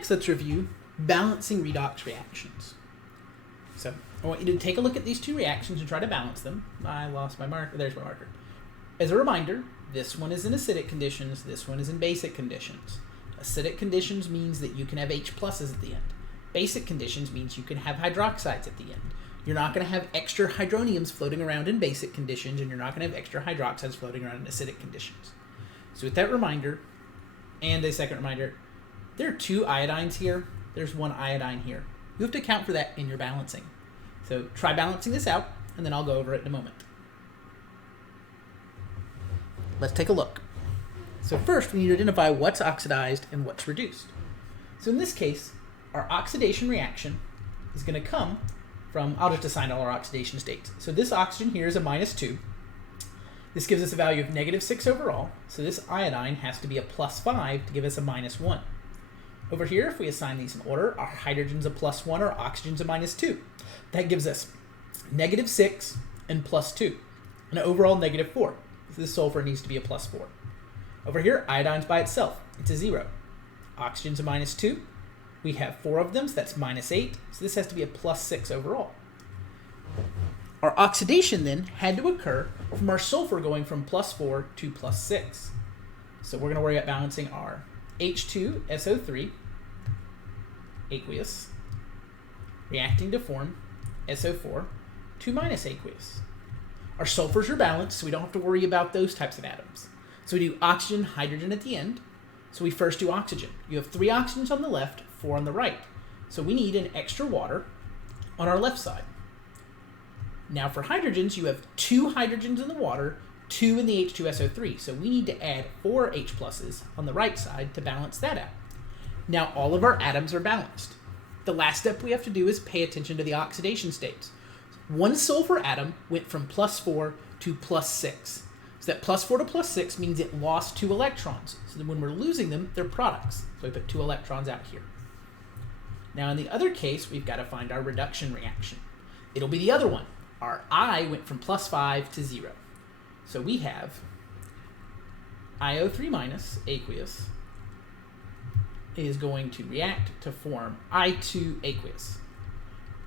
next, let's review balancing redox reactions. So I want you to take a look at these two reactions and try to balance them. I lost my marker. There's my marker. As a reminder, this one is in acidic conditions, this one is in basic conditions. Acidic conditions means that you can have H pluses at the end. Basic conditions means you can have hydroxides at the end. You're not going to have extra hydroniums floating around in basic conditions, and you're not going to have extra hydroxides floating around in acidic conditions. So with that reminder, and a second reminder, there are two iodines here. There's one iodine here. You have to account for that in your balancing. So try balancing this out, and then I'll go over it in a moment. Let's take a look. So first, we need to identify what's oxidized and what's reduced. So in this case, our oxidation reaction is going to come from, I'll just assign all our oxidation states. So this oxygen here is a -2. This gives us a value of -6 overall. So this iodine has to be a +5 to give us a -1. Over here, if we assign these in order, our hydrogen's a +1, our oxygen's a -2. That gives us -6 and +2, and an overall -4. So this sulfur needs to be a +4. Over here, iodine's by itself. It's a 0. Oxygen's a -2. We have 4 of them, so that's -8. So this has to be a +6 overall. Our oxidation then had to occur from our sulfur going from +4 to +6. So we're going to worry about balancing our H2SO3 aqueous reacting to form SO4 2- aqueous. Our sulfurs are balanced, so we don't have to worry about those types of atoms. So we do oxygen, hydrogen at the end. So we first do oxygen. You have 3 oxygens on the left, 4 on the right. So we need an extra water on our left side. Now for hydrogens, you have 2 hydrogens in the water, 2 in the H2SO3. So we need to add 4 H pluses on the right side to balance that out. Now all of our atoms are balanced. The last step we have to do is pay attention to the oxidation states. One sulfur atom went from +4 to +6. So that +4 to +6 means it lost 2 electrons. So then when we're losing them, they're products. So we put 2 electrons out here. Now in the other case, we've got to find our reduction reaction. It'll be the other one. Our I went from +5 to 0. So we have IO3- aqueous is going to react to form I2 aqueous.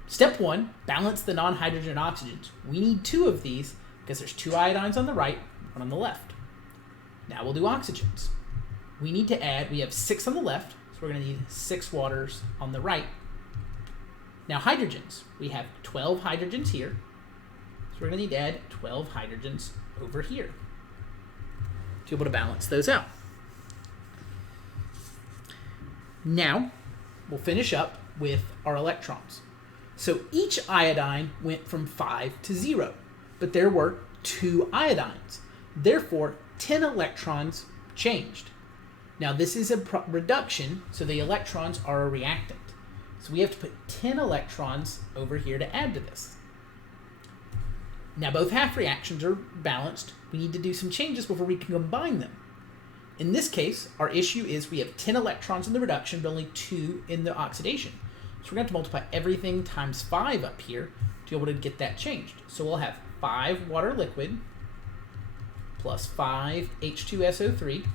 Step 1, balance the non-hydrogen oxygens. We need 2 of these because there's 2 iodines on the right, 1 on the left. Now we'll do oxygens. We need to add, we have 6 on the left, so we're going to need 6 waters on the right. Now hydrogens, we have 12 hydrogens here, so we're going to need to add 12 hydrogens over here to be able to balance those out. Now, we'll finish up with our electrons. So each iodine went from 5 to 0, but there were 2 iodines. Therefore, 10 electrons changed. Now this is a reduction, so the electrons are a reactant. So we have to put 10 electrons over here to add to this. Now both half reactions are balanced. We need to do some changes before we can combine them. In this case, our issue is we have 10 electrons in the reduction, but only 2 in the oxidation. So we're going to have to multiply everything times 5 up here to be able to get that changed. So we'll have 5 water liquid plus 5 H2SO3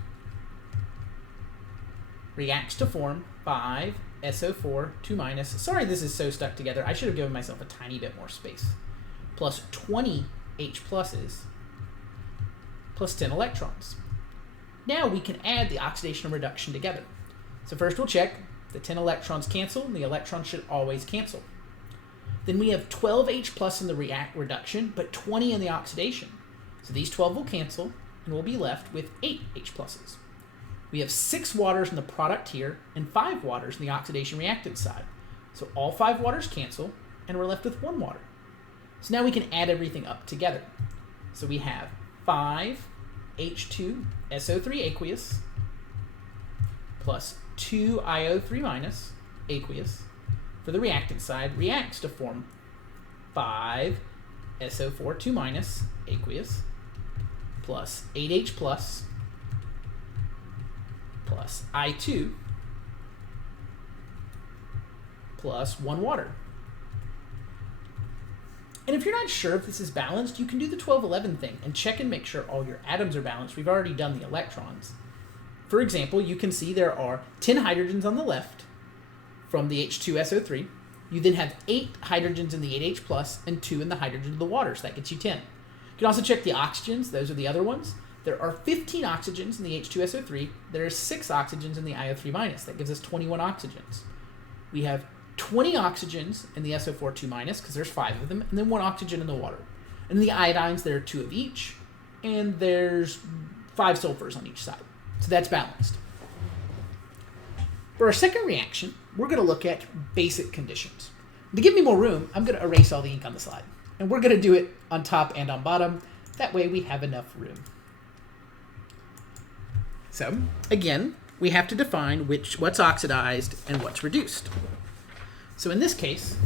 reacts to form 5 SO4 2-. Sorry this is so stuck together. I should have given myself a tiny bit more space. Plus 20 H pluses plus 10 electrons. Now we can add the oxidation and reduction together. So first we'll check the 10 electrons cancel, and the electrons should always cancel. Then we have 12 H plus in the reduction, but 20 in the oxidation. So these 12 will cancel, and we'll be left with 8 H pluses. We have 6 waters in the product here, and 5 waters in the oxidation reactant side. So all 5 waters cancel, and we're left with 1 water. So now we can add everything up together. So we have 5 H2SO3 aqueous plus 2 IO3- aqueous for the reactant side reacts to form 5 SO4 2- aqueous plus 8H plus I2 plus 1 water. And if you're not sure if this is balanced, you can do the 12-11 thing and check and make sure all your atoms are balanced. We've already done the electrons. For example, you can see there are 10 hydrogens on the left from the H2SO3. You then have 8 hydrogens in the 8H plus and 2 in the hydrogen of the water, so that gets you 10. You can also check the oxygens. Those are the other ones. There are 15 oxygens in the H2SO3. There are 6 oxygens in the IO3 minus. That gives us 21 oxygens. We have 20 oxygens in the SO4 2 minus, because there's 5 of them, and then 1 oxygen in the water. And in the iodines, there are 2 of each, and there's 5 sulfurs on each side. So that's balanced. For our second reaction, we're going to look at basic conditions. To give me more room, I'm going to erase all the ink on the slide. And we're going to do it on top and on bottom. That way we have enough room. So, again, we have to define what's oxidized and what's reduced. So in this case,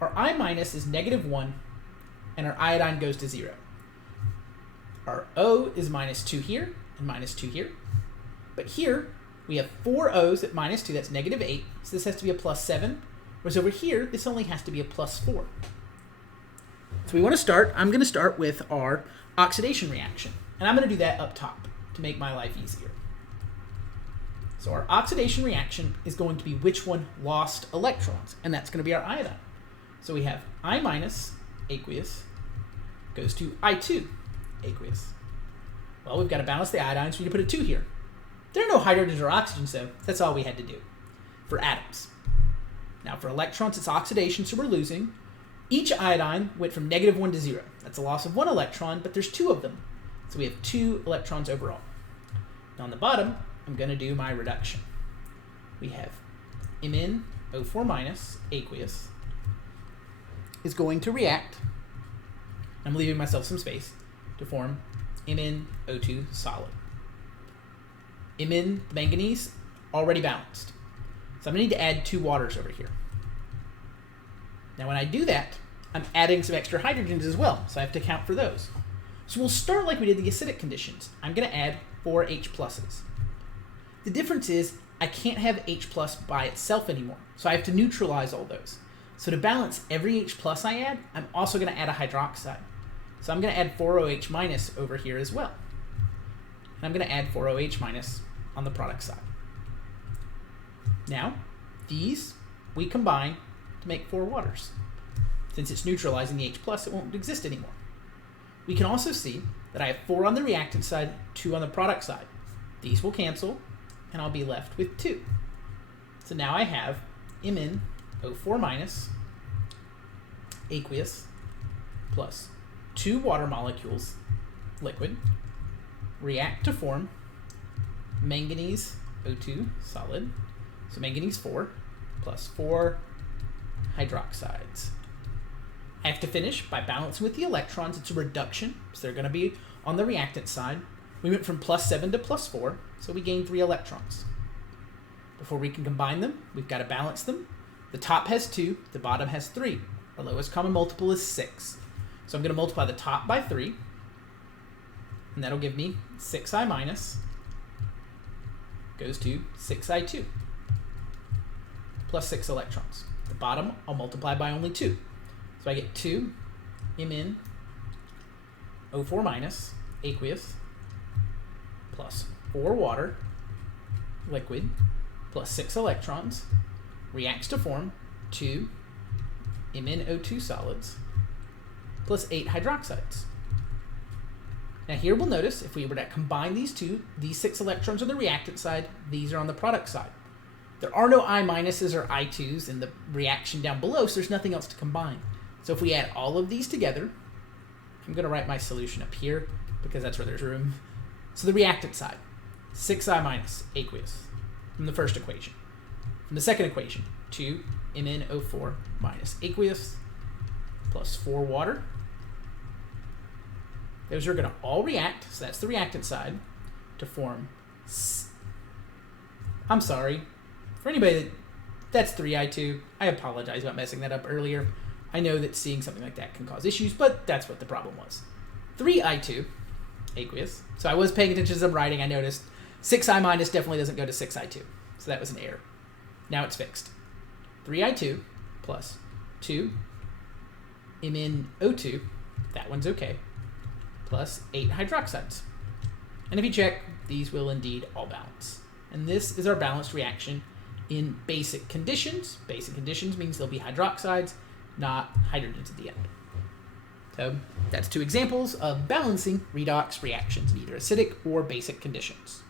our I minus is -1, and our iodine goes to 0. Our O is -2 here and -2 here. But here, we have 4 O's at -2, that's -8, so this has to be a +7, whereas over here, this only has to be a +4. So we want to start, I'm going to start with our oxidation reaction, and I'm going to do that up top to make my life easier. So our oxidation reaction is going to be which one lost electrons, and that's going to be our iodine. So we have I minus aqueous goes to I2 aqueous. Well, we've got to balance the iodine, so we need to put a 2 here. There are no hydrogens or oxygens, though. That's all we had to do for atoms. Now, for electrons, it's oxidation, so we're losing. Each iodine went from -1 to 0. That's a loss of 1 electron, but there's 2 of them. So we have 2 electrons overall. Now, on the bottom, I'm going to do my reduction. We have MnO4 minus aqueous is going to react. I'm leaving myself some space to form MnO2 solid. Mn, the manganese, already balanced. So I'm going to need to add 2 waters over here. Now when I do that, I'm adding some extra hydrogens as well, so I have to account for those. So we'll start like we did the acidic conditions. I'm going to add 4 H pluses. The difference is I can't have H plus by itself anymore, so I have to neutralize all those. So to balance every H plus I add, I'm also going to add a hydroxide. So I'm going to add 4OH minus over here as well. And I'm going to add 4OH minus on the product side. Now, these we combine to make 4 waters. Since it's neutralizing the H plus, it won't exist anymore. We can also see that I have 4 on the reactant side, 2 on the product side. These will cancel, and I'll be left with 2. So now I have MnO4 minus aqueous plus 2 water molecules, liquid, react to form manganese O2 solid. So manganese 4 plus 4 hydroxides. I have to finish by balancing with the electrons. It's a reduction, so they're going to be on the reactant side. We went from +7 to +4, so we gained 3 electrons. Before we can combine them, we've got to balance them. The top has 2, the bottom has 3. Our lowest common multiple is 6. So I'm going to multiply the top by 3, and that'll give me 6I minus goes to 6I2 plus 6 electrons. The bottom I'll multiply by only 2. So I get 2 MnO4 minus aqueous plus 4 water liquid plus 6 electrons reacts to form 2 MnO2 solids plus 8 hydroxides. Now here we'll notice if we were to combine these two, these 6 electrons on the reactant side, these are on the product side. There are no I minuses or I2s in the reaction down below, so there's nothing else to combine. So if we add all of these together, I'm going to write my solution up here because that's where there's room. So the reactant side, 6I minus aqueous from the first equation. From the second equation, 2 MnO4 minus aqueous plus 4 water. Those are going to all react, so that's the reactant side, to form, I'm sorry, for anybody that's 3I2, I apologize about messing that up earlier. I know that seeing something like that can cause issues, but that's what the problem was. 3I2, aqueous, so I was paying attention as I'm writing, I noticed 6I minus definitely doesn't go to 6I2, so that was an error. Now it's fixed. 3I2 plus 2 MnO2, that one's okay, plus 8 hydroxides. And if you check, these will indeed all balance. And this is our balanced reaction in basic conditions. Basic conditions means there'll be hydroxides, not hydrogens at the end. So that's two examples of balancing redox reactions in either acidic or basic conditions.